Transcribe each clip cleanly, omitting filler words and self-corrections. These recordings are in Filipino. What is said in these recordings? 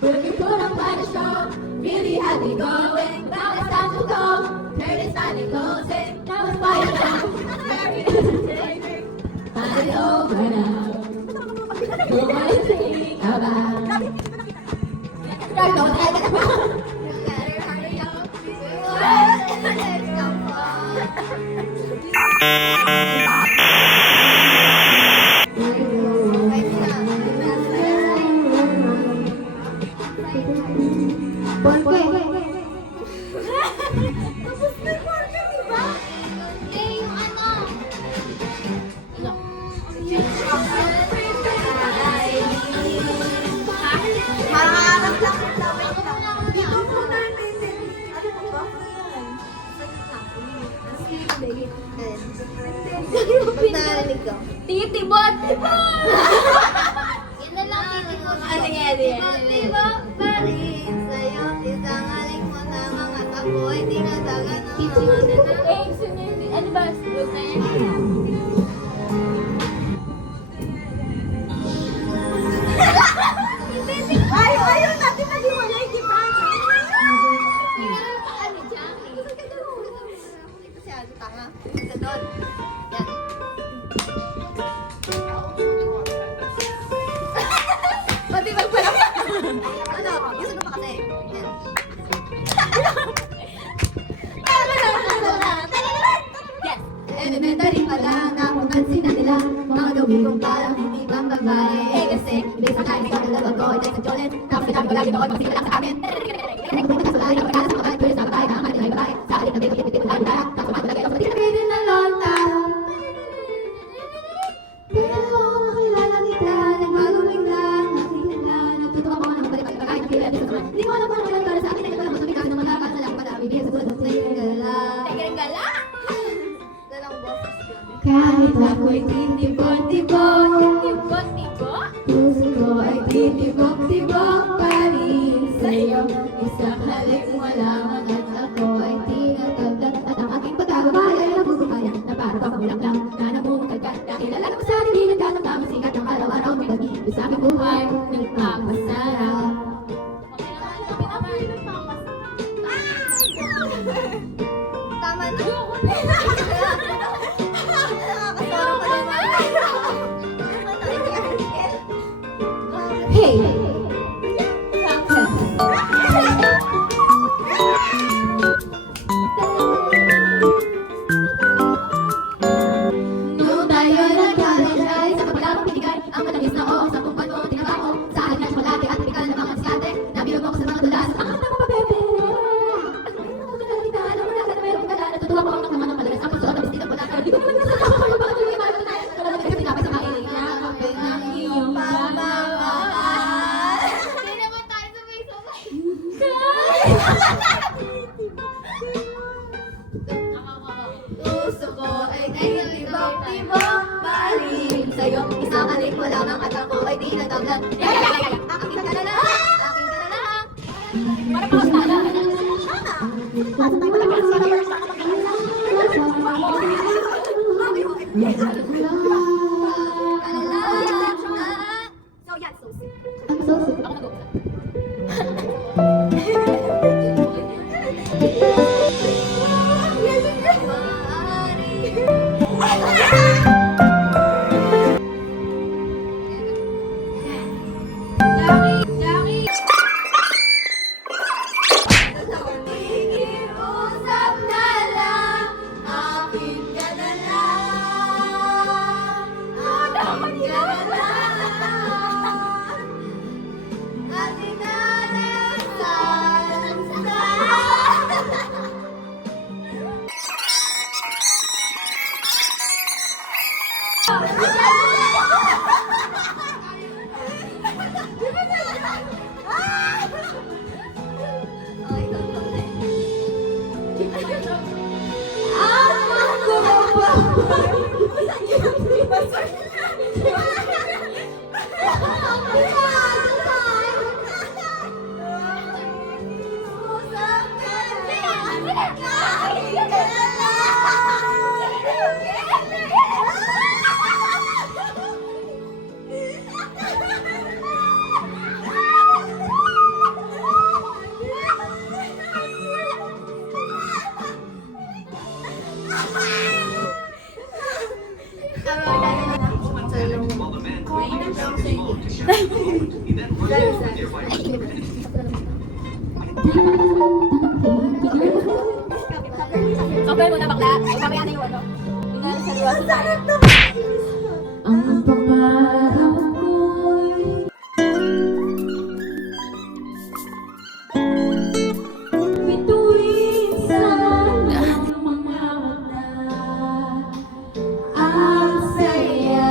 Looking put on by the show, really had me going. Now it's time to go. Curtains finally closing. Now it's fire time. It's over now. What do you think about? Titibot! Yan na lang, titibot. Titibot pa rin sa'yo. Isang aling mo na mga tapo'y tinatagan ng mga nanay. Ano ba? Slow na yan? Ayaw natin maliwalay, di ba? Ano dyan? Ito si Ate Tanga. Ito doon. Yan. Pati magpala. Ano? Gusto mo pa kasi? Yan. Yes. Elementary pa lang, napapansin na nila mga gawin kong parang hindi kang babae. Eh kasi, ibig sa kain sa dalawa ko, ay sa Jolene. Tapos sinabi ko lagi doon, masila lang sa amin. Kasalanan ko sa mga tuloy sa batay, na ang kanilay batay. Sa akin na bibigyan ko lang dara. Tapos makulagay ako sa tinapin na lonta. Pero nakilala kita, nagbago bigla. Nakita, nagtutok ako ng balik-balik. Nakilala sa mga, hindi ko alam kung ano para sa akin. Nagkala mo sa bigay ng mga kasa lang pala. Bibigyan sa tulad ng gala. Gala? Dalang boses yun. Kahit ako'y titibok-tibok, Tibot? puso ko ay titibok-tibok pa rin sa'yo. Isang halik mo lamang at ako ay tinatagdag. At ang aking pagkababay ay nabubukayan na para bang bulaklak na namumutagkat. Nakilala mo sa dilingan ka ng tamang sikat ng araw-araw may pag-ibig sa aking buhay nagpapasarap. Tama na. Nakakasoro pa naman. Hey! Noong tayo nag-college ay sa pagpalamang pinigay ang matamis na oo sa kumpan mo tinabako sa akin na tsokolate at pinikal na mga diskarte nabilog ako sa mga dulas ang mga mapapete alam mo na ka na mayroong kala natutuwa ko ang naman ng malagas ang puso na bistig ang wala di ko naman nasasama ko yung bakit yung imanan tayo wala na kasi pinapay sa kain na kapit ng iyong pamamahal. Hindi naman tayo sabay-sabay. Puso ko ay titibok-tibok pa rin sa'yo. Isang halik mo lamang at ako ay tinataglan. Akin ka na lang! Akin ka na lang! Para pa ako tala. So, yan. So, sick. I'm so sick. Ako nag-uusap. Usap na lang, akin ka na lang, akin ka na lang, atin na lang sa Kapal mo na bakla. Huwag mamaya na yung ano. Yung nasa tayo. Ang pangarap ko'y bituin sa mga mata. Ang saya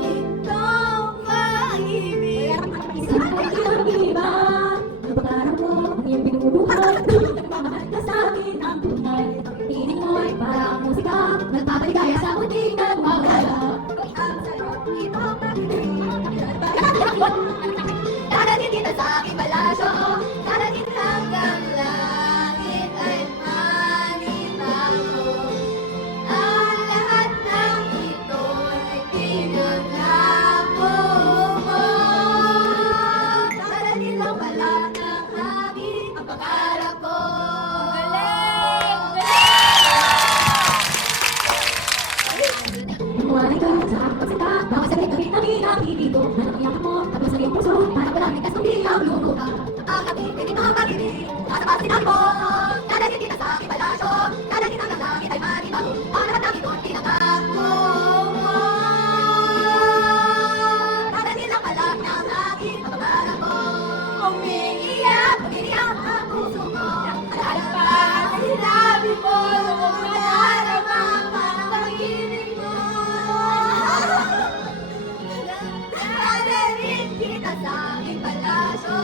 nitong pag-ibig sa pag-iba. Ang pangarap mo, ang iyong binubuhay. Nagmamahal ka sa akin ang tunay. Tinig mo ay parang musika. Nagpapaligaya sa munting nagmawala. Darating kita sa aking palasyo, darating hanggang langit ay manibago. Ang lahat ng ito'y pinaglapo mo. Darating lang pala ng hangin ang pangarap ko. Umuwalay ka sa aking pagsita. Bawat saglit na pinakikito. Nanakaiyak mo, tapos sa iyong puso. Parang walang likas ng diyaw lumuha. Ang ating pinipapag-ibig, nasa pasinan mo. Darating kita sa aking palasyo, darating hanggang langit ay manibago. Ang lahat ng ito'y pinaglapo mo. Darating lang pala ng hangin ang pangarap ko. Umiiyak ang puso ko. Alala pa, sinabi mo, nadarama pa ang pag-ibig mo. Darating kita sa aking palasyo,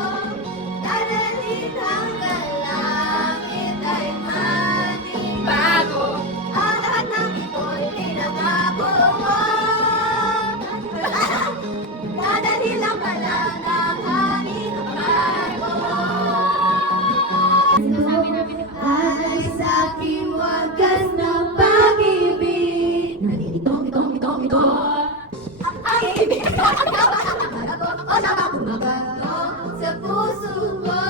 darating hanggang langit ay manibago. Ang lahat ng ito'y pinangako mo. Dadating lang pala ng hangin ang pangarap ko. Ay sa aking wagas ng pag-ibig. Ito. Ang ibig ko ang gawa ng pangarap ko. O sa pagkumabato sa puso ko.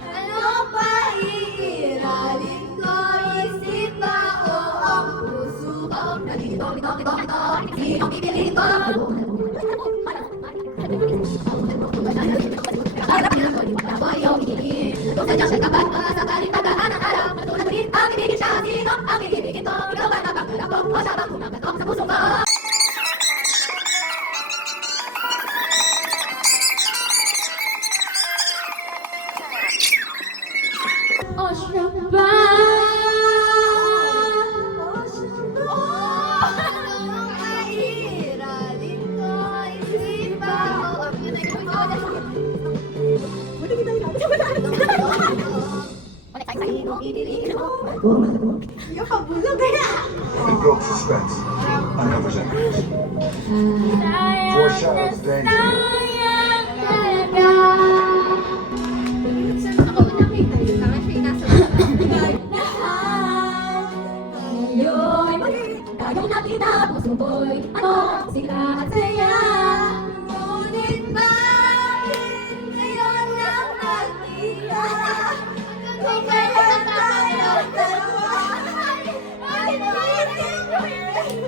Ano pa iiralin ko? Isip ba o ang puso ko? Ito. Sinong pipiliin ko? Harap nilang ko, wala ko iyong ikiligin. Kung sadyang siya kapag mga sakaling tagaan ng araw, matulad rin ang ibigin siya. Sino ang ibigin ko? Ikaw ba na pangarap ko? O siya bang kumakatok sa puso ko? O siya ba? Ano pa iiralin ko? Isip ba o ang He broke suspense. Unrepresented. Foreshadows danger. Ngayon, tayo nakita puso ko'y ano, sila at saya. Ngunit bakit ngayon lang nagkita? Kung kailan tayo dalawa ay pinitin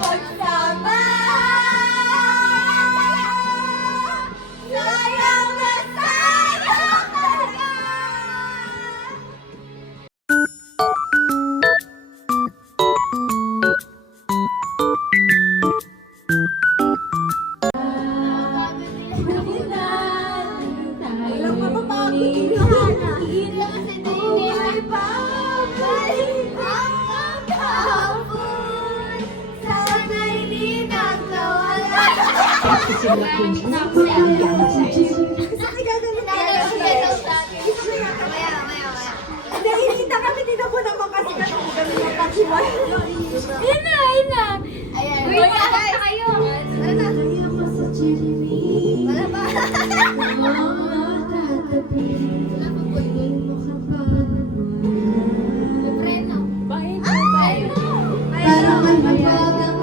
magsama. Sayang na sayang talaga. Walang mapapagod yung Kasi hindi babalik ang kahapon. Sana'y di nagkawala. Nakikita kami dito po naman kasi kami yung pagsiwala. Ayan. Uy, guys. Kayo. Wala pa. Preno. Parang may mabagang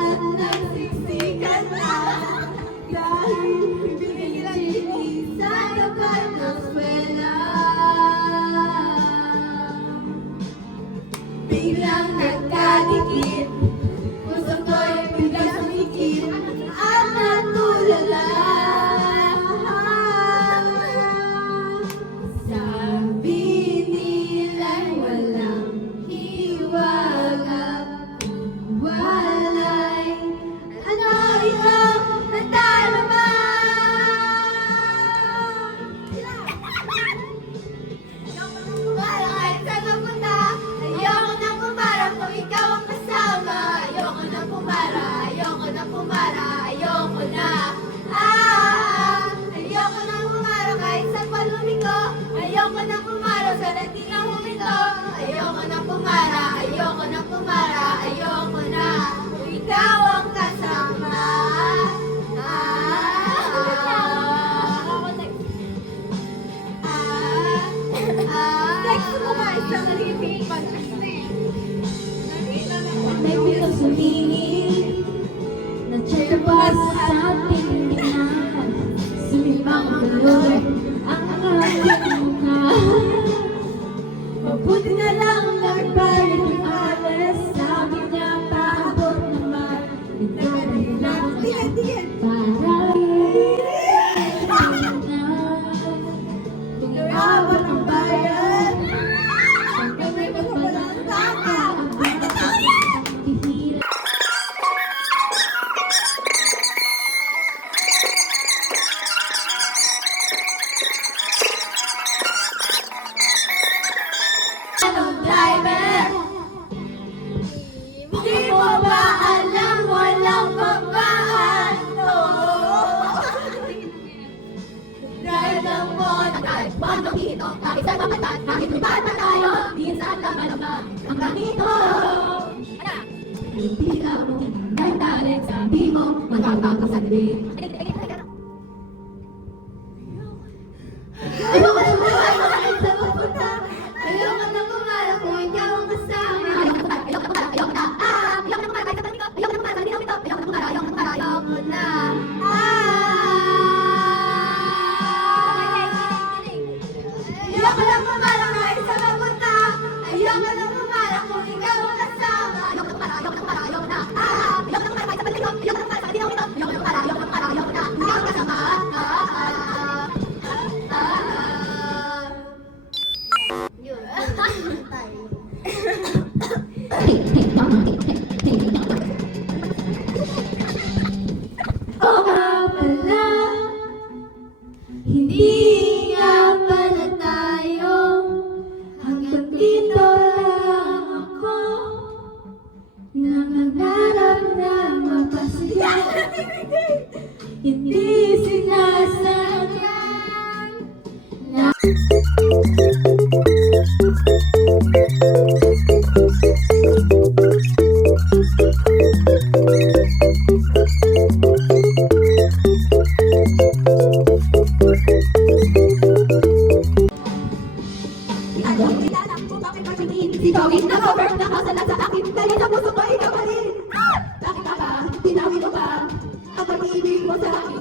At nagsiksikan na dahil binigilan sa lugar ng eskwela. dikit. Puso ko'y biglang sumikit at natulala. Sabi nila'y walang hiwaga, walay ano itong nadarama. Para kahit saan mapunta, ayoko na pumara kung ikaw ang kasama. Ayoko na pumara, ayoko na pumara, ayoko na. Ayoko na pumara kahit saan pa lumiko. Ayoko na pumara sa natin na humito. Ayoko na pumara, ayoko na pumara, ayoko na. Kung ikaw ang kasama. May bilang sumingin na tiyempas sa ating tingnan. Sumimang tuloy ang aking mukha. Mabuti na lang nagpalit yung alas. Sabi niya paabot naman. Nagpalit lang para kung awat ang bayan, ang kami magpalang tama. Driver, di mo ba alam walang babaan to? Drive ng motor, bando dito, kahit sa mamatan, kahit lipat na tayo, minsan lang malamang ang ganito. Hindi ka mo, dahil talent, sabi mo, magbabago sa dilim. Ayoko na buhay, kahit sa mapunta. Ayoko na pumara kung ikaw ang kasama. Ayoko na pumara, ayoko na. Ayoko na pumara, kahit sa tabi ko. Ayoko na pumara, sa hindi ako ito. Ayoko na pumara, ayoko na pumara, ayoko na. Ayoko na pumara kahit sa mapunta. Ayoko na pumara kung ikaw ang kasama. Ayoko na pumara, ayoko na pumara, ayoko na. Ayoko na pumara kahit sa tabi ko. Ayoko na pumara, sa hindi ako ito. Ayoko na pumara, ayoko na pumara, ayoko na. Ikaw ang kasama. Oo nga pala, hindi nga pala tayo. Hanggang dito lang ako, nangangarap na mapasaya. Hindi sinasadyan na Sigawin na cover na kasalan sa akin. Dali sa puso ko ikaw pa rin. Bakit ka ba? Tinawin mo ba ang pag-ibig mo sa akin?